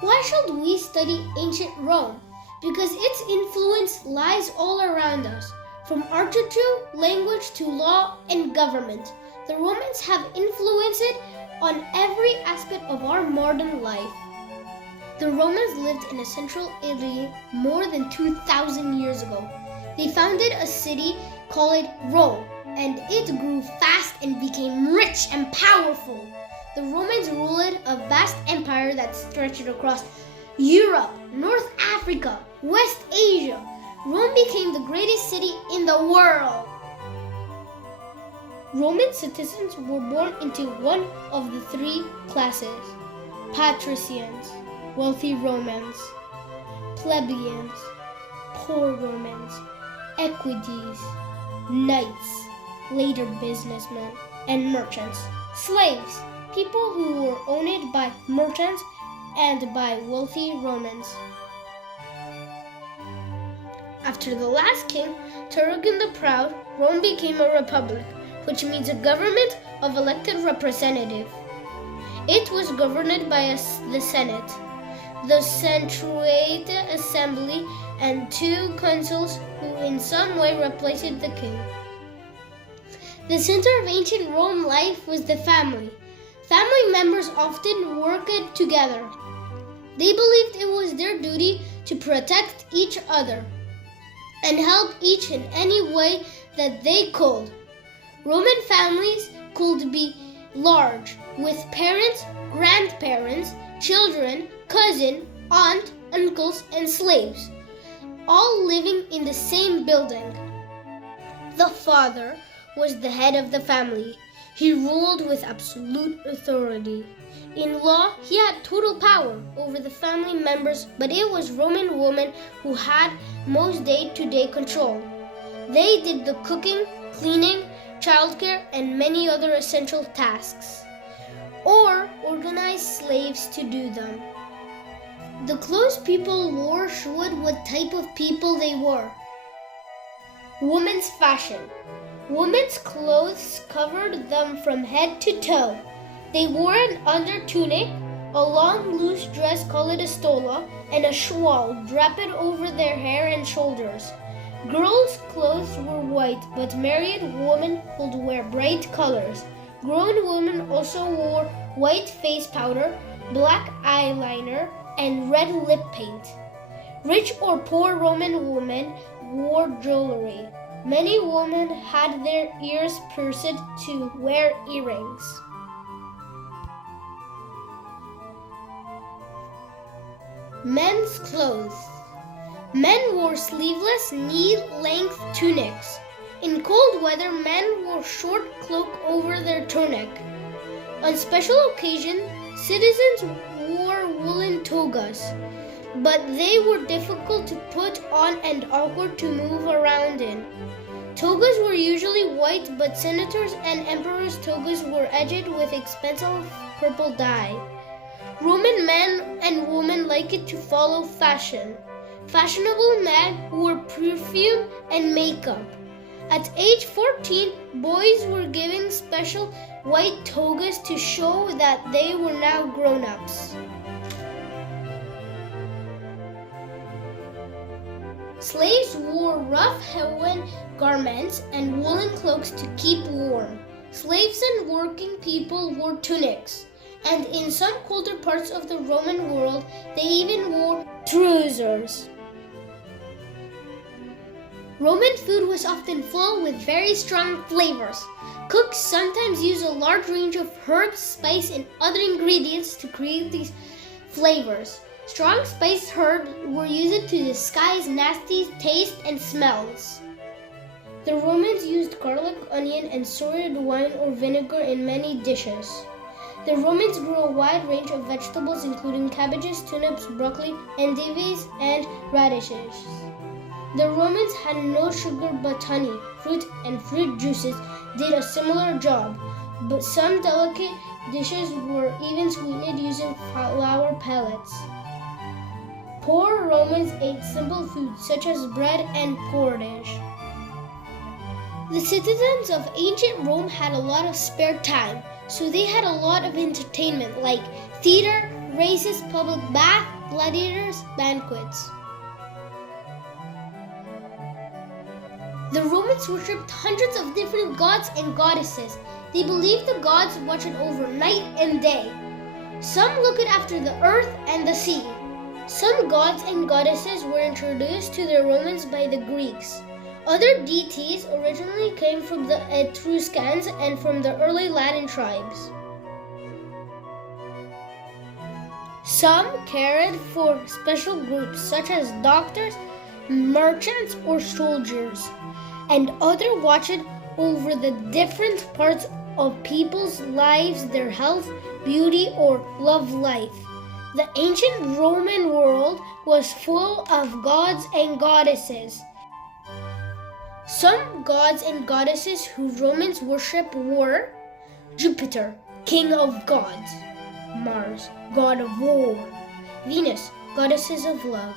Why should we study ancient Rome? Because its influence lies all around us, from architecture, language to law and government. The Romans have influenced on every aspect of our modern life. The Romans lived in a central Italy more than 2,000 years ago. They founded a city called Rome, and it grew fast and became rich and powerful. The Romans ruled a vast empire that stretched across Europe, North Africa, West Asia. Rome became the greatest city in the world. Roman citizens were born into one of the three classes: patricians, wealthy Romans; plebeians, poor Romans; equites, knights, later businessmen; and merchants, slaves, people who were owned by merchants and by wealthy Romans. After the last king, Trajan the Proud, Rome became a republic, which means a government of elected representatives. It was governed by the Senate, the Centuriate Assembly, and two consuls who in some way replaced the king. The center of ancient Rome life was the family. Family members often worked together. They believed it was their duty to protect each other and help each in any way that they could. Roman families could be large, with parents, grandparents, children, cousin, aunt, uncles, and slaves, all living in the same building. The father was the head of the family. He ruled with absolute authority. In law, he had total power over the family members, but it was Roman women who had most day-to-day control. They did the cooking, cleaning, childcare, and many other essential tasks, or organized slaves to do them. The clothes people wore showed what type of people they were. Women's fashion. Women's clothes covered them from head to toe. They wore an under tunic, a long loose dress called a stola, and a shawl draped over their hair and shoulders. Girls' clothes were white, but married women could wear bright colors. Grown women also wore white face powder, black eyeliner, and red lip paint. Rich or poor Roman women wore jewelry. Many women had their ears pierced to wear earrings. Men's clothes. Men wore sleeveless, knee-length tunics. In cold weather, men wore short cloak over their tunic. On special occasions, citizens wore woolen togas, but they were difficult to put on and awkward to move around in. Togas were usually white, but senators' and emperors' togas were edged with expensive purple dye. Roman men and women liked to follow fashion. Fashionable men wore perfume and makeup. At age 14, boys were given special white togas to show that they were now grown-ups. Slaves wore rough-hewn garments and woolen cloaks to keep warm. Slaves and working people wore tunics, and in some colder parts of the Roman world, they even wore trousers. Roman food was often full with very strong flavors. Cooks sometimes use a large range of herbs, spice, and other ingredients to create these flavors. Strong spiced herbs were used to disguise nasty taste and smells. The Romans used garlic, onion, and sorted wine or vinegar in many dishes. The Romans grew a wide range of vegetables including cabbages, turnips, broccoli, endives, and radishes. The Romans had no sugar but honey. Fruit and fruit juices did a similar job, but some delicate dishes were even sweetened using flour pellets. Poor Romans ate simple foods such as bread and porridge. The citizens of ancient Rome had a lot of spare time, so they had a lot of entertainment like theater, races, public bath, gladiators, banquets. The Romans worshipped hundreds of different gods and goddesses. They believed the gods watched over night and day. Some looked after the earth and the sea. Some gods and goddesses were introduced to the Romans by the Greeks. Other deities originally came from the Etruscans and from the early Latin tribes. Some cared for special groups such as doctors, merchants, or soldiers, and others watched over the different parts of people's lives, their health, beauty, or love life. The ancient Roman world was full of gods and goddesses. Some gods and goddesses who Romans worshipped were Jupiter, king of gods; Mars, god of war; Venus, goddesses of love;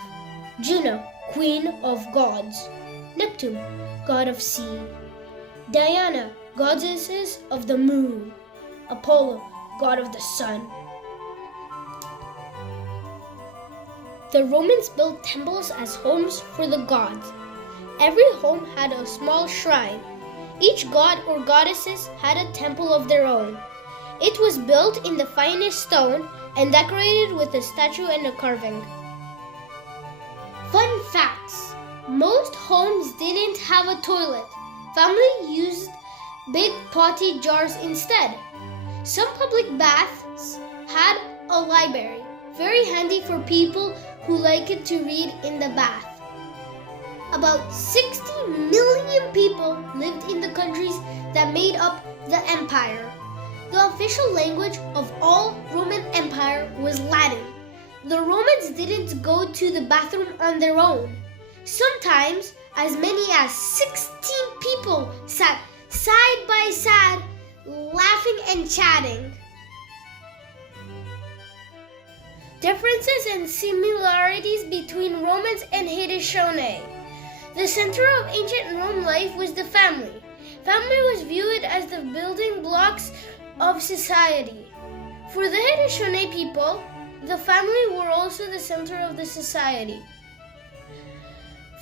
Juno, queen of gods; Neptune, god of sea; Diana, goddesses of the moon; Apollo, god of the sun. The Romans built temples as homes for the gods. Every home had a small shrine. Each god or goddesses had a temple of their own. It was built in the finest stone and decorated with a statue and a carving. Fun facts: most homes didn't have a toilet. Family used big potty jars instead. Some public baths had a library, very handy for people who liked to read in the bath. About 60 million people lived in the countries that made up the empire. The official language of all Roman Empire was Latin. The Romans didn't go to the bathroom on their own. Sometimes as many as 16 people sat side by side, laughing and chatting. Differences and similarities between Romans and Haudenosaunee. The center of ancient Rome life was the family. Family was viewed as the building blocks of society. For the Haudenosaunee people, the family were also the center of the society.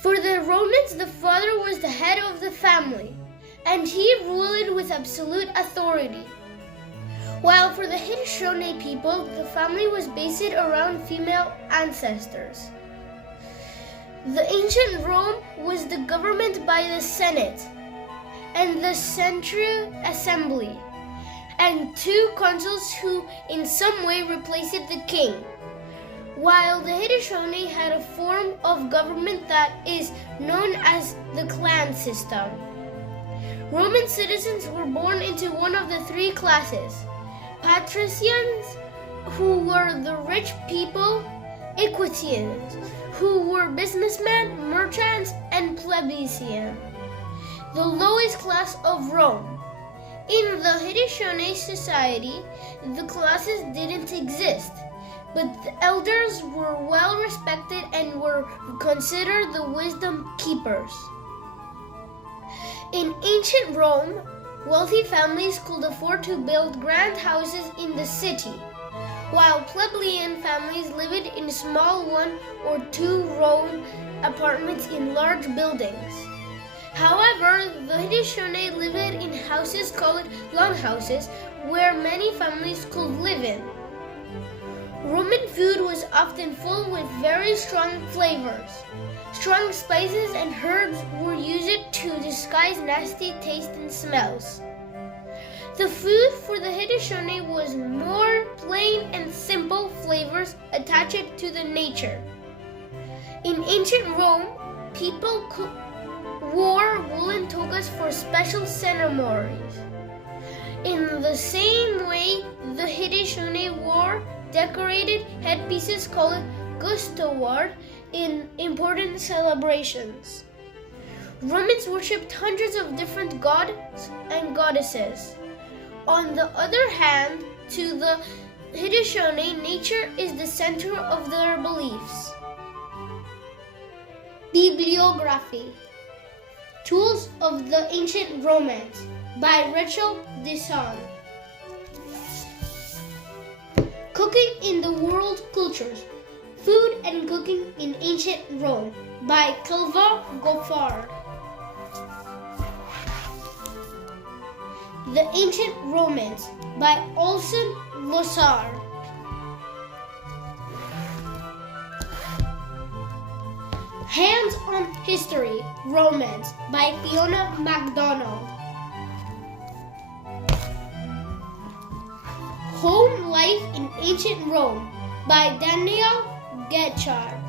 For the Romans, the father was the head of the family, and he ruled with absolute authority. While for the Haudenosaunee people, the family was based around female ancestors. The ancient Rome was the government by the Senate and the Central Assembly, and two consuls who in some way replaced the king, while the Haudenosaunee had a form of government that is known as the clan system. Roman citizens were born into one of the three classes: patricians, who were the rich people; equitians, who were businessmen, merchants, and plebeians, the lowest class of Rome. In the Haudenosaunee society, the classes didn't exist, but the elders were well respected and were considered the wisdom keepers. In ancient Rome, wealthy families could afford to build grand houses in the city, while plebeian families lived in small one- or two-room apartments in large buildings. However, the Haudenosaunee lived in houses called longhouses, where many families could live in. Roman food was often full with very strong flavors. Strong spices and herbs were used to disguise nasty taste and smells. The food for the Haudenosaunee was more plain and simple flavors attached to the nature. In ancient Rome, people wore woolen togas for special ceremonies. In the same way, the Haudenosaunee wore decorated headpieces called gustoward in important celebrations. Romans worshipped hundreds of different gods and goddesses. On the other hand, to the Haudenosaunee, nature is the center of their beliefs. Bibliography: Tools of the Ancient Romans by Rachel Deson. Cooking in the World Cultures, Food and Cooking in Ancient Rome by Kalva Gofar. The Ancient Romans by Olsen Lossar. Hands on History, Romance by Fiona MacDonald. Home Life in Ancient Rome by Daniel Getchard.